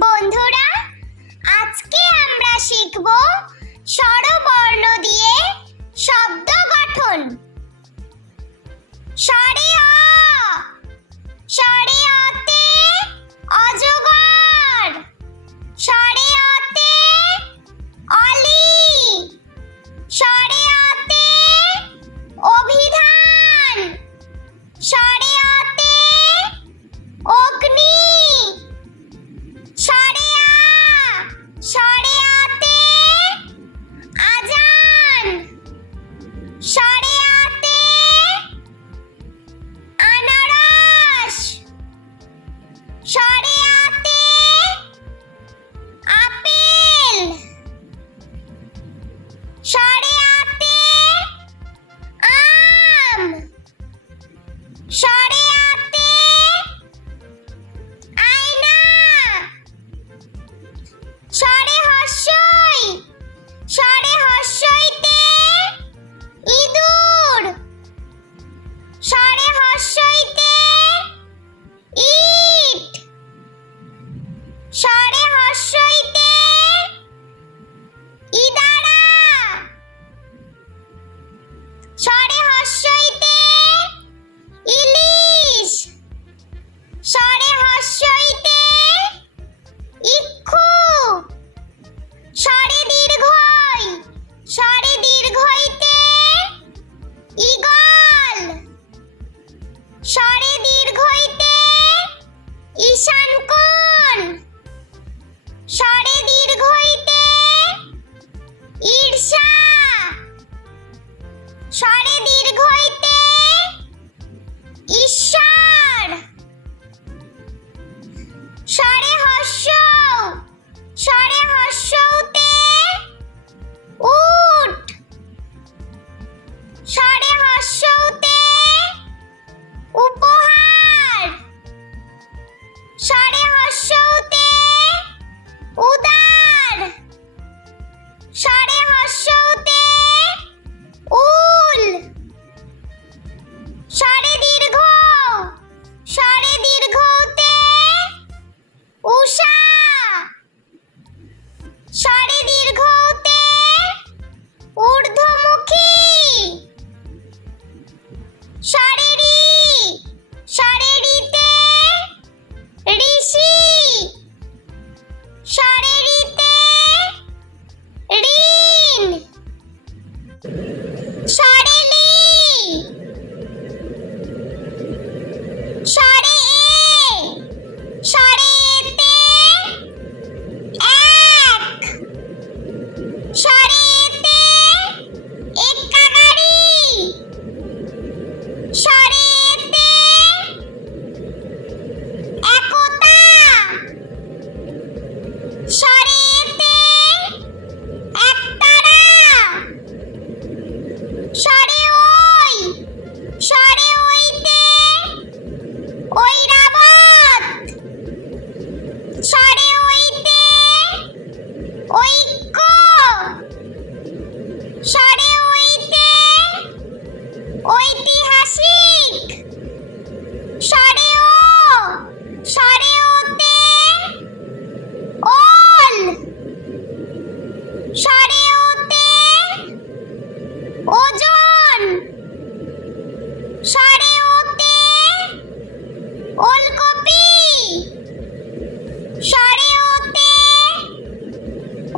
বন্ধুরা, আজকে আমরা শিখব স্বরবর্ণ দিয়ে শব্দ গঠন। স্বরে অ, স্বরে অতে অজগর, স্বরে অতে অলি, স্বরে অতে অভিধান, স্বরে অতে অগ্নি, স্বরে আ, স্বরে আতে আজান, স্বরে আতে আনারস, স্বরে আতে আপেল, স্বরে আতে আম, স্বরে আতে আয়না, স্বরে হর্ষই, স্বরে হর্ষইতে ইঁদুর, স্বরে হর্ষইতে ইট, স্বরে হর্ষইতে ইদারা, স্বরে হর্ষইতে ইলিশ, স্বরে হর্ষইতে ইক্ষু, স্বরে দীর্ঘই, স্বরে দীর্ঘইতে ঈগল, স্বরে দীর্ঘইতে ঈশানকোণ, স্বরে দীর্ঘইতে ঈর্ষা, স্বরে দীর্ঘইতে ঈশ্বর, স্বরে হর্ষ, স্বরে হর্ষতে উট, স্বরে হর্ষতে উপহার, স্বরে হর্ষতে উদার, স্বরে হর্ষতে উল, স্বরে দীর্ঘ, স্বরে দীর্ঘতে উষা, স্বরে দীর্ঘতে ঊর্ধ্বমুখী, স্বরে রি, স্বরে রিতে ঋষি, স্বরে রিতে ঋণ, স্বরে লি, স্বরে এ, স্বরে এতে এক, স্বরে এতে একাগাড়ি, স্বরে এতে একতা, স্বরে এতে একতারা, স্বরে ওই, স্বরে ওইতে ঐরাবত, স্বরে ওইতে ঐক্য, স্বরে ওইতে ঐতিহাসিক, স্বরে ও, স্বরে ওতে ওল, স্বরে ওতে ওজন, স্বরে ওতে ওলকপি, স্বরে ওতে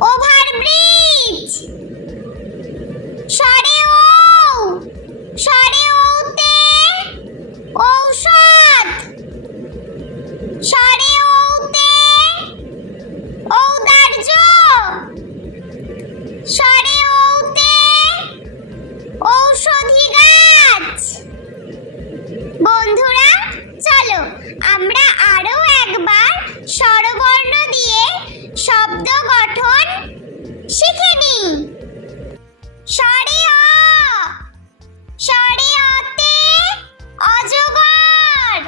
ওভারব্রিজ, স্বরে ও, স্বরে ওতে ঔষধ, স্বরে ওতে ঔদার্য, স্বরে ওতে ঔষধি গাছ। বন্ধুরা, চলো আমরা আরো একবার স্বরবর্ণ দিয়ে শব্দ গঠন শিখে নিই। স্বরে অ, স্বরে অতে অজগর,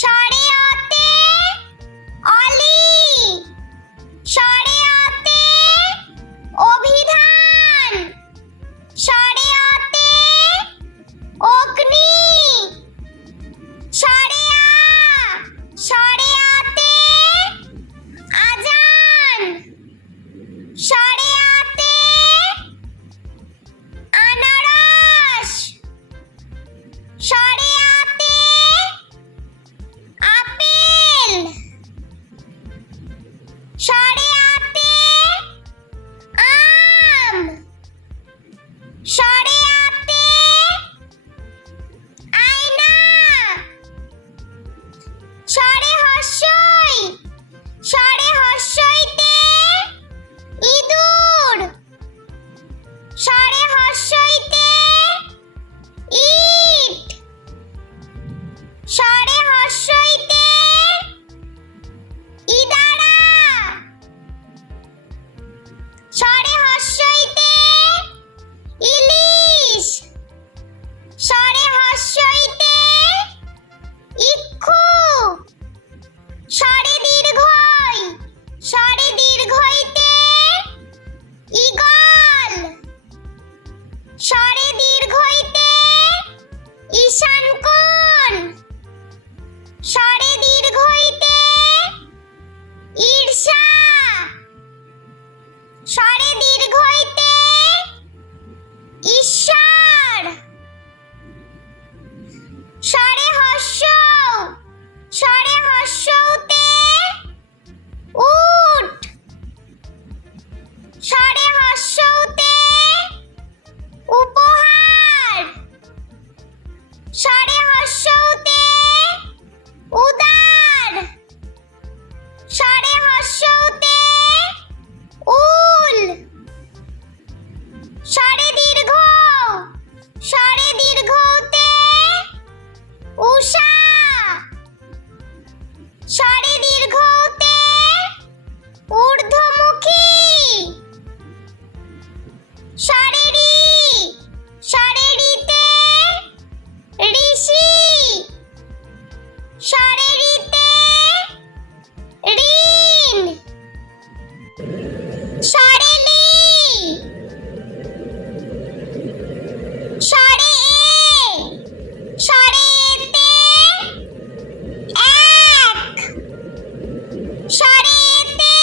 স্বরে অতে অলি, স্বরে অতে অভিধান, স্বরে অতে অগ্নি, স্বরে আ, স্বরে আতে সরে রিতে ঋণ। সরে লি সরে এ সরে এতে এক। সরে এতে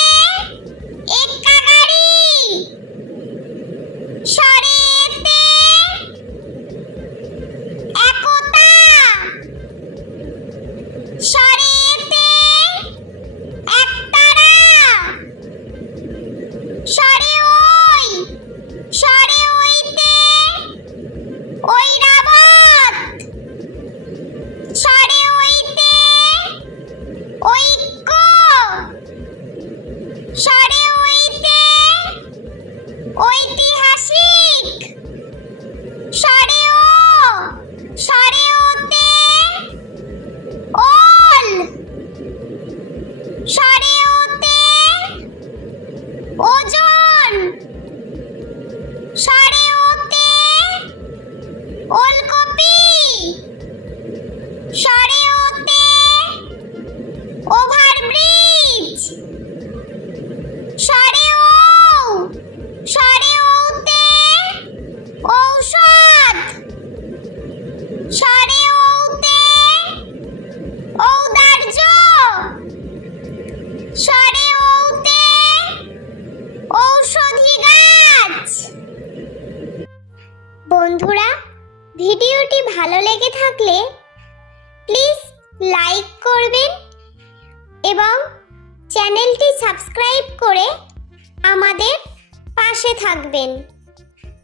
এক্কা গাড়ি। সরে এতে একতা। সরে এতে একতারা। সরে ওই সরে ওইতে ঐরাবত। সরে ওইতে ঐক্য। সরে ওইতে ঐতিহাসিক। সরে ও সরে ওতে ওল। সরে ওতে ওজন। সরে ওতে ওলকপি। সরে ওতে ওভারব্রিজ। সরে ও সরে ওতে ঔষধ। সরে ওতে ঔদার্য। সরে ওতে ঔষধি গাছ। বন্ধুরা, ভিডিওটি ভালো লেগে থাকলে প্লিজ লাইক করবেন এবং চ্যানেলটি সাবস্ক্রাইব করে আমাদের পাশে থাকবেন।